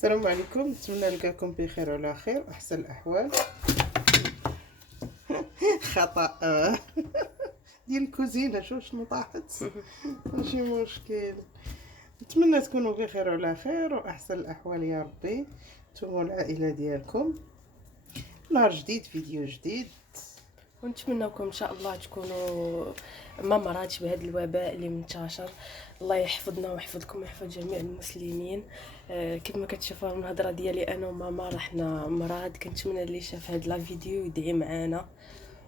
السلام عليكم، نتمنى نلقاكم بخير وعلى خير احسن الاحوال. خطا ديال الكوزينه، شنو طاحت. ماشي مشكل، نتمنى تكونوا بخير وعلى خير واحسن الاحوال يا ربي، نتوما والعائله ديالكم. نهار جديد، فيديو جديد، ونتمنىكم ان شاء الله تكونوا ما مرضتش بهذا الوباء اللي منتشر. الله يحفظنا ويحفظكم ويحفظ جميع المسلمين. كما كتشوفوا من الهضره ديالي انا وماما رحنا مرض. كنتمنى اللي شاف هاد لا فيديو يدعي معانا،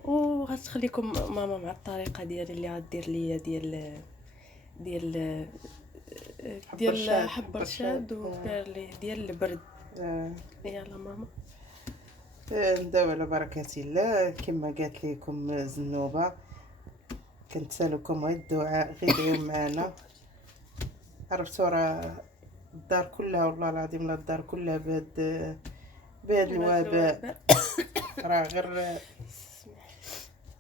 وغتخليكم ماما مع الطريقه ديالي اللي غدير ليا ديال حب رشاد وبيرلي ديال البرد. يلا ماما نداو على بركه الله. كما قالت لكم زنوبه، كنتسالوكم غير الدعاء، غير دعيو معنا. عرفتوا راه الدار كلها، والله العظيم لا الدار كلها بهاد الوباء. راه غير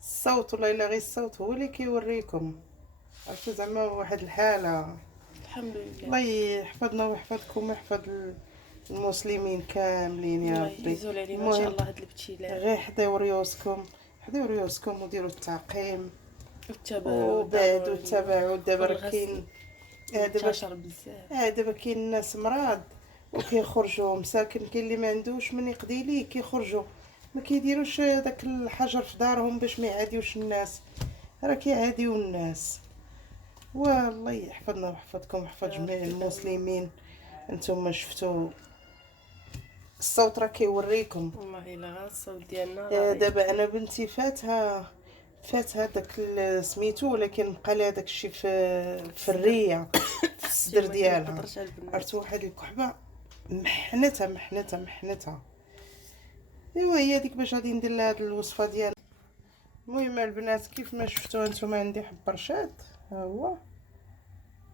الصوت، والله الا غير الصوت هو اللي كيوريكم. عرفتوا زعما واحد الحاله. الحمد لله. الله يحفظنا ويحفظكم ويحفظ المسلمين كاملين يا ربي. يزول علينا ان شاء الله هاد الابتلاء. غير حضيو ريوسكم وديروا التعقيم وبعدوا التباعد. دابا كاين انتشر بزاف. دابا كاين ناس مرض وكيخرجوا مساكن، كاين اللي ما عندوش من يقضي ليه كيخرجوا، ما كيديروش داك الحجر في دارهم باش ما يعاديوش الناس، راه كيعاديو الناس. والله يحفظنا ويحفظكم ويحفظ جميع المسلمين. انتم شفتوا الصوت راه كيوريكم. والله الا غير الصوت ديالنا. دابا انا بنتي فاتها داك سميتو، ولكن بقى لها داك الشيء في الريه، في الصدر ديالها. عرفت واحد الكحبه محنتها. ايوا هي ديك باش غادي ندير لها هاد الوصفه ديال. المهم البنات، كيف ما شفتوا انتم عندي حب رشاد. ها هو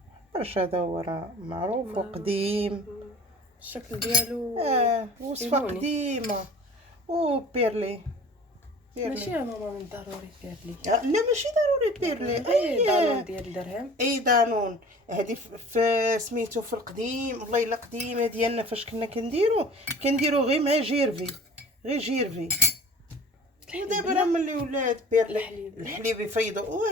حب رشاد، هو راه معروف وقديم، الشكل ديالو وصفه قديمه. وبيرلي ماشي يا ماما من ضروري بيرلي. لا ماشي ضروري بيرلي، اي دانون ديال الدرهم، اي دانون. هذه في سميتو في القديم، والله الا قديمه ديالنا. فاش كنا كنديرو غير مع جيرفي، ودابا راه ملي ولات بيرلي الحليب يفيضوا.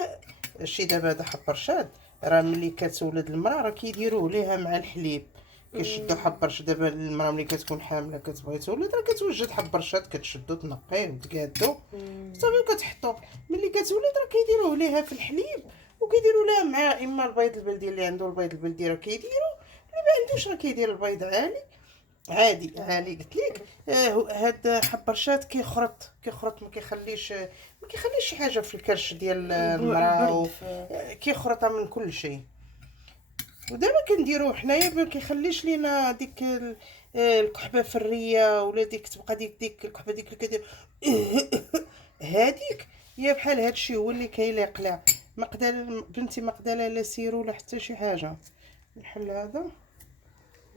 شي دابا هذا حب رشاد، راه ملي كتولد المراه راه كيديروه ليها مع الحليب. كيشدوا حب رشاد. دابا المراه ملي كتكون حامله كتبغي تولد، راه كتوجد حب رشاد، كتشدو تنقيه وتقادو صافي وكتحطو. ملي كتولد راه كيديروه ليها في الحليب، وكيديروا لها مع اما البيض البلدي. اللي عنده البيض البلدي راه كيديروا، اللي ما عندوش راه كيدير البيض عادي. قلت لك هاد حب رشاد كيخرط ما كيخليش شي حاجه في الكرش ديال المراه، كيخرطها من كل شيء. ودابا كنديروه حنايا ما كيخليش لينا ديك الكحبه في الريه، ولا ديك تبقى ديك الكحبه ديك اللي كدير هذيك. هي بحال هادشي هو اللي كيقلع. بنتي ما قدالها لا سيرو ولا حتى شي حاجه. نحل هذا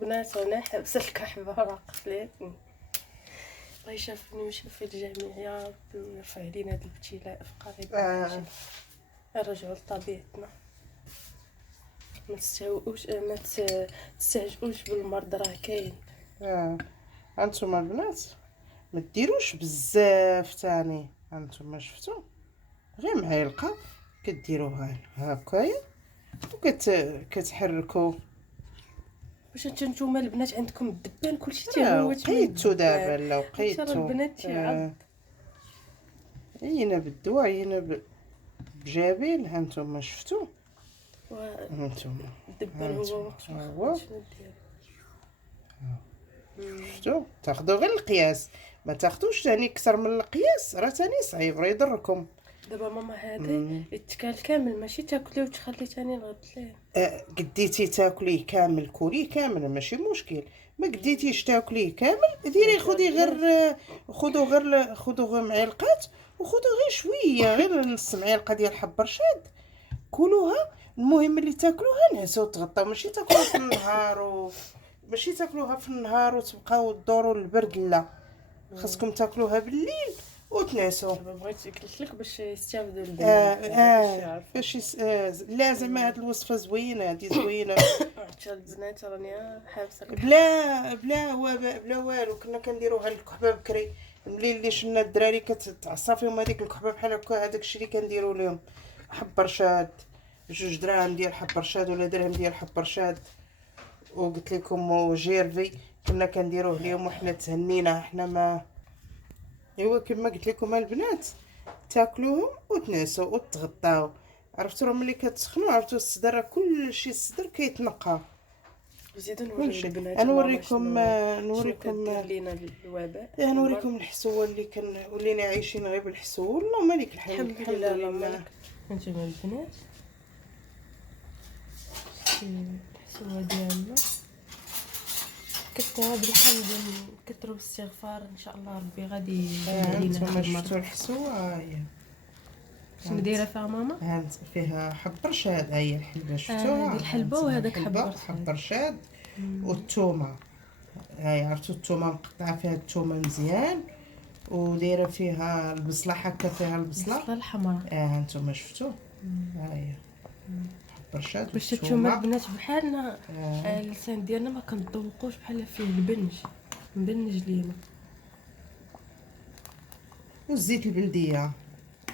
بنات، انا حابسه الكحبه راه قفلتني. الله يشافني ويشافي الجميع يا ربي، ويرفع علينا هذا الابتلاء في قريب. نرجعوا لطبيعتنا، ما تستهجئوش بالمرض، راه كاين. انتم البنات ما ديروش بزاف تاني. انتم شفتوا غير معلقه كديروها هكايا وكتحركوا. واش نتوما البنات عندكم الدبان كلشي تيهوت لقيتو دابا؟ لا لقيتو البنات تيعض. هنا بالدواء، هنا بجابيل. هانتوما شفتوا هانتوما الدبان هو شفتوا. تاخذوا غير القياس، ما تاخذوش ثاني اكثر من القياس، راه ثاني صعيب، راه يضركم. دابا ماما هذا يتكال كامل، ماشي تاكليه وتخلي ثاني الغد ليه. قديتي تاكليه كامل كوليه كامل ماشي مشكل. ما قديتيش تاكليه كامل، ديري خذوا غير معلقات، وخذوا غير شويه، غير نص معلقه ديال حب رشاد، كلوها. المهم اللي تاكلوها نعسوا تغطاو، ماشي تاكلوها في النهار وتبقاو تدوروا البرد. لا، خاصكم تاكلوها بالليل وتنعسوا. بغيت قلت لك باش يستافدوا البنات. باش لازم. هاد الوصفه زوينه، هادي زوينه. شفتها البنات راني حابسه بلا وباء بلا والو. كنا كنديروها الكحبه بكري اللي شنا الدراري كتعصى فيهم هذيك الكحبه بحال هكا. هذاك الشيء اللي كنديروا لهم حب رشاد، 2 دراهم ديال حب رشاد ولا درهم ديال حب رشاد. وقلت لكم وجيرفي كنا كنديروه اليوم وحنا تهنينا. حنا ما ايوا كما قلت لكم البنات تاكلوهم وتنسوا وتغطاو. عرفتوا راه ملي كتسخنوا عرفتوا الصدر كل شيء الصدر كيتنقى. وزيدوا نوريو كلشي. البنات نوريكم نوريكم لينا الوباء. نوريكم الحسوه اللي ولينا عايشين غير بالحسوه. والله مالك الحمد. الحمد لله اللهم لك. انتما البنات الحسوه ديالنا هاد الحمد كثروا الاستغفار ان شاء الله ربي غادي يهدينا. انتما شفتوا الحسوه هي شنو دايره فيها ماما؟ هانت فيها حب رشاد. هي الحلبه شفتوها؟ هذه الحلبه وهذاك حب رشاد والثومه. هاي عرفتوا الثومه مقطعه فيها الثومه مزيان ودايره فيها البصله حكا فيها البصله الحمراء. هانتوما شفتوا. هاي حب رشاد باش تشوفوا البنات بحالنا. اللسان ديالنا ما كنذوقوش بحال فيه البنج مبنج لينا. والزيت البلديه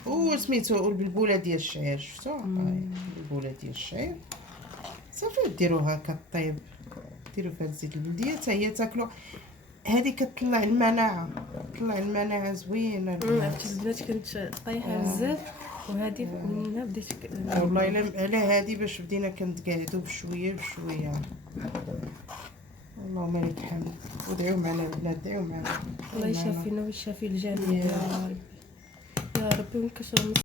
وسميتو والبلبوله ديال الشعير شفتوا. هاي البلبوله ديال الشعير صافي ديروها كطيب. ديروا فيها الزيت البلديه حتى هي تاكلوا. هذه كتطلع المناعه، تطلع المناعه زوينه. عرفتي البنات كنت طايحه بزاف وهذه منها بديت والله الا على هذه باش بدينا كنتقاعدوا بشويه بشويه. اللهم لك الحمد. ودعيو معنا البنات، دعيو معنا. الله يشافينا ويشافي الجميع يا ربي يا ربي. ونكسروا